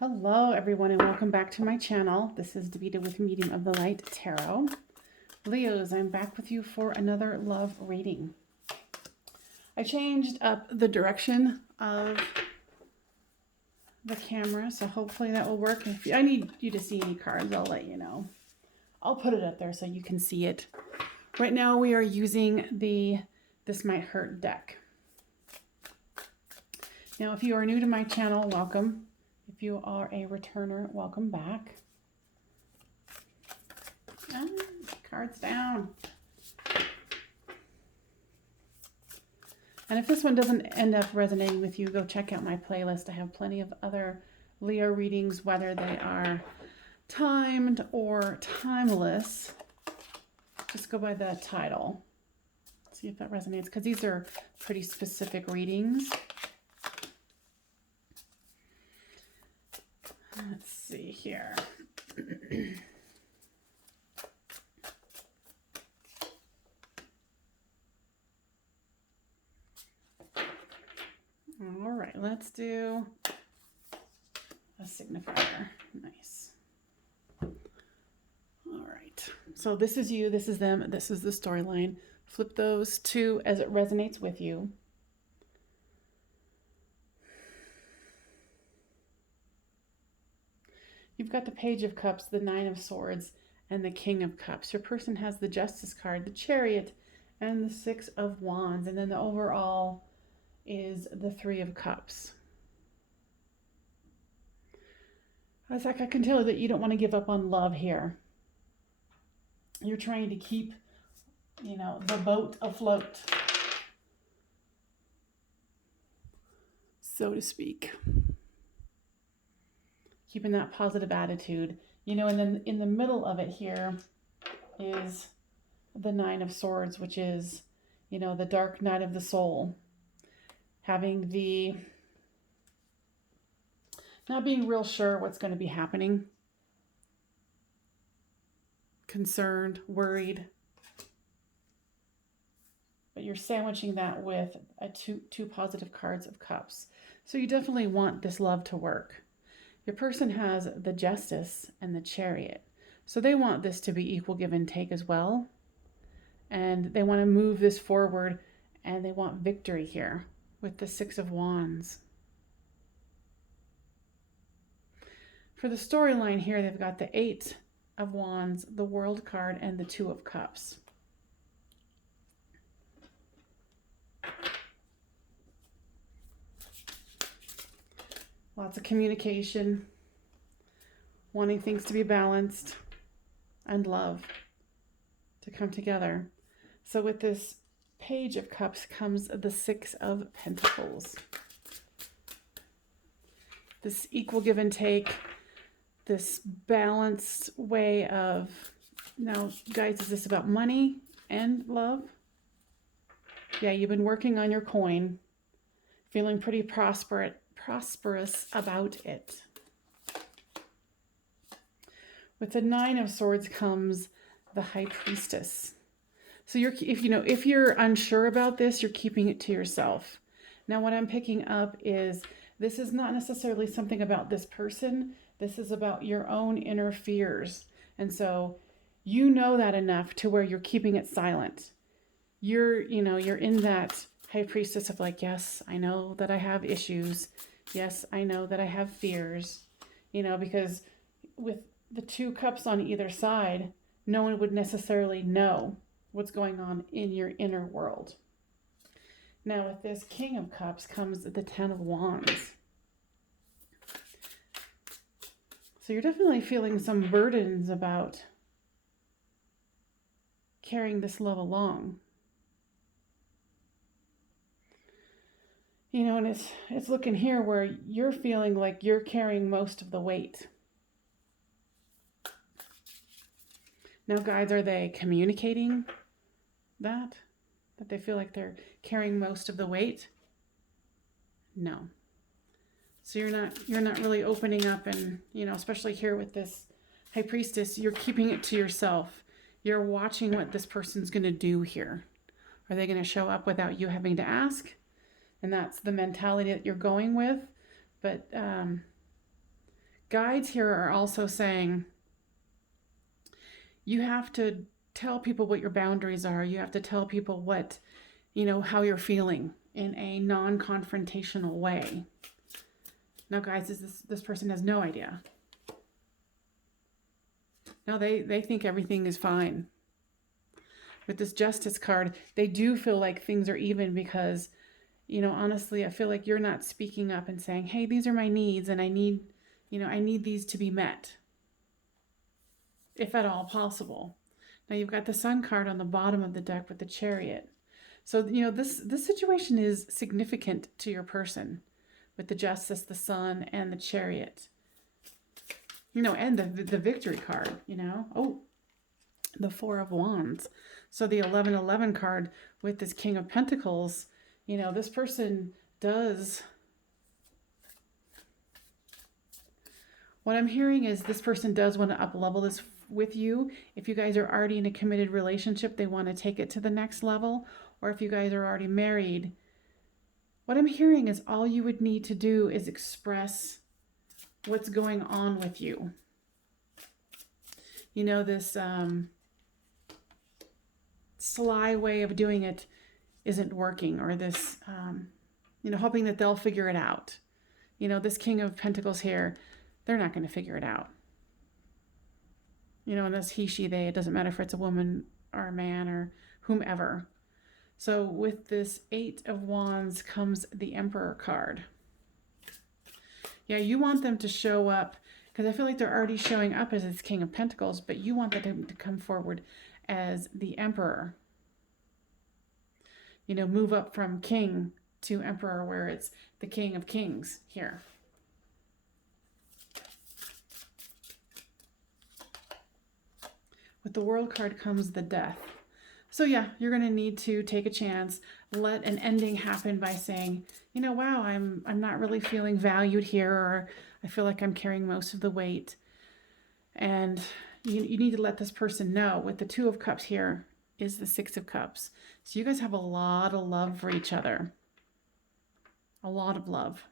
Hello everyone and welcome back to my channel. This is Davida with Medium of the Light Tarot. Leos, I'm back with you for another love reading. I changed up the direction of the camera, so hopefully that will work. If I need you to see any cards, I'll let you know. I'll put it up there so you can see it. Right now we are using the This Might Hurt deck. Now if you are new to my channel, welcome. If you are a returner, welcome back. Cards down. And if this one doesn't end up resonating with you, go check out my playlist. I have plenty of other Leo readings, whether they are timed or timeless. Just go by the title. See if that resonates, because these are pretty specific readings. Let's see here. All right, let's do a signifier. Nice. All right, so this is you, this is them, this is the storyline. Flip those two as it resonates with you. You've got the Page of Cups, the Nine of Swords, and the King of Cups. Your person has the Justice card, the Chariot, and the Six of Wands. And then the overall is the Three of Cups. It's like I can tell that you don't want to give up on love here. You're trying to keep, the boat afloat, so to speak. Keeping that positive attitude, and then in the middle of it here is the Nine of Swords, which is, the dark night of the soul. Having not being real sure what's going to be happening. Concerned, worried. But you're sandwiching that with two positive cards of cups. So you definitely want this love to work. Your person has the Justice and the Chariot. So they want this to be equal give and take as well. And they want to move this forward, and they want victory here with the Six of Wands. For the storyline here, they've got the Eight of Wands, the World card, and the Two of Cups. Lots of communication, wanting things to be balanced, and love to come together. So with this Page of Cups comes the Six of Pentacles. This equal give and take, this balanced way of, now guys, is this about money and love? Yeah, you've been working on your coin, feeling pretty prosperous about it. With the Nine of Swords comes the High Priestess. So if you're unsure about this, you're keeping it to yourself. Now what I'm picking up is this is not necessarily something about this person. This is about your own inner fears. And so you know that enough to where you're keeping it silent. You're in that High Priestess of like, yes, I know that I have issues. Yes, I know that I have fears, because with the two cups on either side, no one would necessarily know what's going on in your inner world. Now with this King of Cups comes the Ten of Wands. So you're definitely feeling some burdens about carrying this love along. And it's looking here where you're feeling like you're carrying most of the weight. Now, guides, are they communicating that they feel like they're carrying most of the weight? No. So you're not really opening up, and especially here with this High Priestess, you're keeping it to yourself. You're watching what this person's going to do here. Are they going to show up without you having to ask? And that's the mentality that you're going with. But Guides here are also saying you have to tell people what your boundaries are. You have to tell people what, how you're feeling in a non-confrontational way. Now, guys, this person has no idea. No, they think everything is fine. With this Justice card, they do feel like things are even because, honestly, I feel like you're not speaking up and saying, hey, these are my needs and I need these to be met, if at all possible. Now you've got the Sun card on the bottom of the deck with the Chariot. So, this situation is significant to your person with the Justice, the Sun, and the Chariot. And the Victory card, Oh, the Four of Wands. So the 1111 card with this King of Pentacles, this person does... What I'm hearing is this person does want to up-level this with you. If you guys are already in a committed relationship, they want to take it to the next level. Or if you guys are already married, what I'm hearing is all you would need to do is express what's going on with you. This sly way of doing it isn't working, or this, hoping that they'll figure it out. This King of Pentacles here, they're not going to figure it out. And this he, she, they, it doesn't matter if it's a woman or a man or whomever. So with this Eight of Wands comes the Emperor card. Yeah, you want them to show up, because I feel like they're already showing up as this King of Pentacles, but you want them to come forward as the Emperor. Move up from King to Emperor, where it's the King of Kings here. With the World card comes the Death. So yeah, you're going to need to take a chance, let an ending happen by saying, wow, I'm not really feeling valued here, or I feel like I'm carrying most of the weight. And you need to let this person know. With the Two of Cups here is the Six of Cups. So you guys have a lot of love for each other. A lot of love.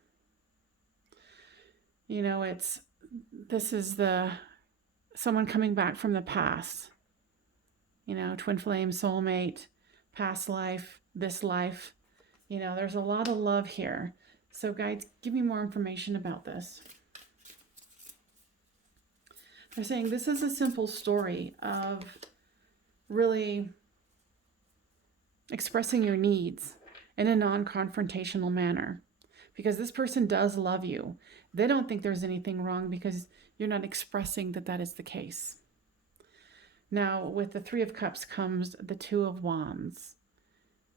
This is someone coming back from the past. Twin flame, soulmate, past life, this life. There's a lot of love here. So guides, give me more information about this. They're saying this is a simple story of really expressing your needs in a non-confrontational manner. Because this person does love you. They don't think there's anything wrong because you're not expressing that is the case. Now, with the Three of Cups comes the Two of Wands.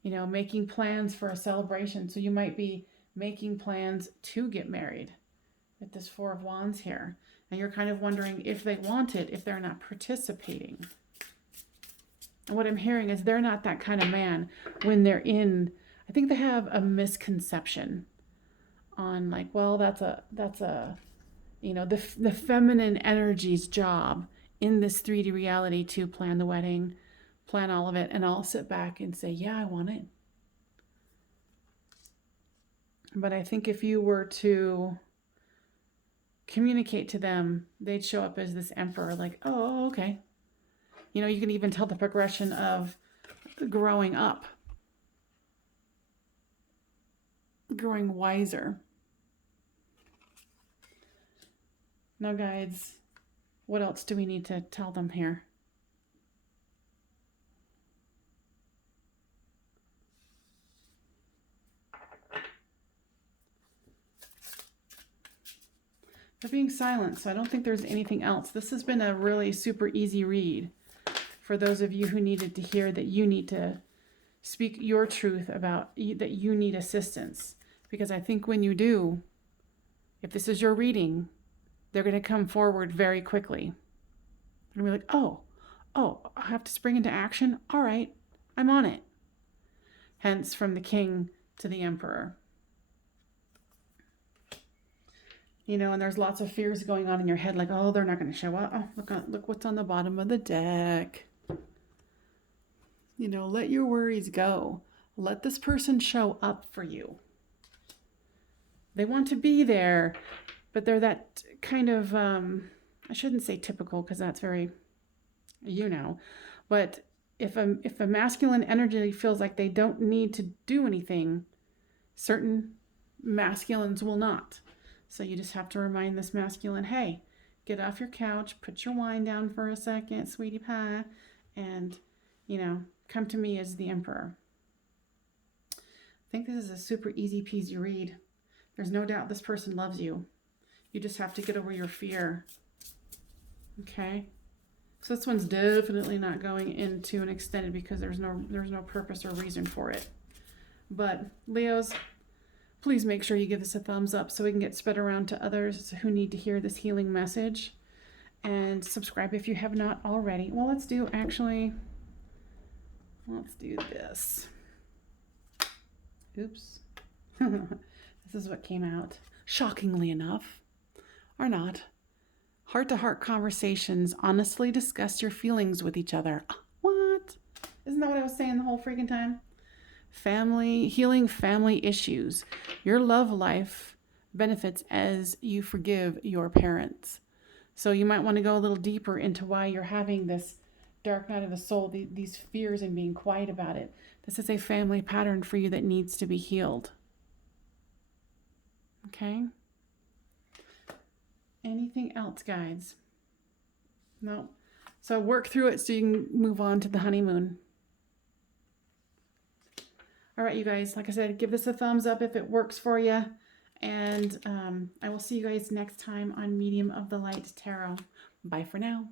Making plans for a celebration. So you might be making plans to get married with this Four of Wands here. And you're kind of wondering if they want it, if they're not participating. And what I'm hearing is they're not that kind of man when they're in... I think they have a misconception on like, well, that's a the feminine energy's job in this 3D reality to plan the wedding, plan all of it, and I'll sit back and say, yeah, I want it. But I think if you were to communicate to them, they'd show up as this Emperor, like, oh, okay. You can even tell the progression of growing up, growing wiser. Now, guides, what else do we need to tell them here? They're being silent, so I don't think there's anything else. This has been a really super easy read for those of you who needed to hear that you need to speak your truth about that you need assistance. Because I think when you do, if this is your reading, they're going to come forward very quickly. They're going to be like, oh, I have to spring into action? All right, I'm on it. Hence, from the King to the Emperor. And there's lots of fears going on in your head, like, oh, they're not going to show up. Oh, look what's on the bottom of the deck. Let your worries go. Let this person show up for you. They want to be there. but they're that kind of, I shouldn't say typical because that's very, but if a masculine energy feels like they don't need to do anything, certain masculines will not. So you just have to remind this masculine, hey, get off your couch, put your wine down for a second, sweetie pie, and, come to me as the emperor. I think this is a super easy peasy read. There's no doubt this person loves you. You just have to get over your fear. Okay? So this one's definitely not going into an extended because there's no purpose or reason for it. But Leos, please make sure you give this a thumbs up so we can get spread around to others who need to hear this healing message. And subscribe if you have not already. Well, let's do this. Oops. This is what came out. Shockingly enough. Or not. Heart-to-heart conversations. Honestly discuss your feelings with each other. What? Isn't that what I was saying the whole freaking time? Healing family issues. Your love life benefits as you forgive your parents. So you might want to go a little deeper into why you're having this dark night of the soul, these fears, and being quiet about it. This is a family pattern for you that needs to be healed. Okay? Anything else, guys? No. So work through it so you can move on to the honeymoon. All right, you guys, like I said, give this a thumbs up if it works for you. And I will see you guys next time on Medium of the Light Tarot. Bye for now.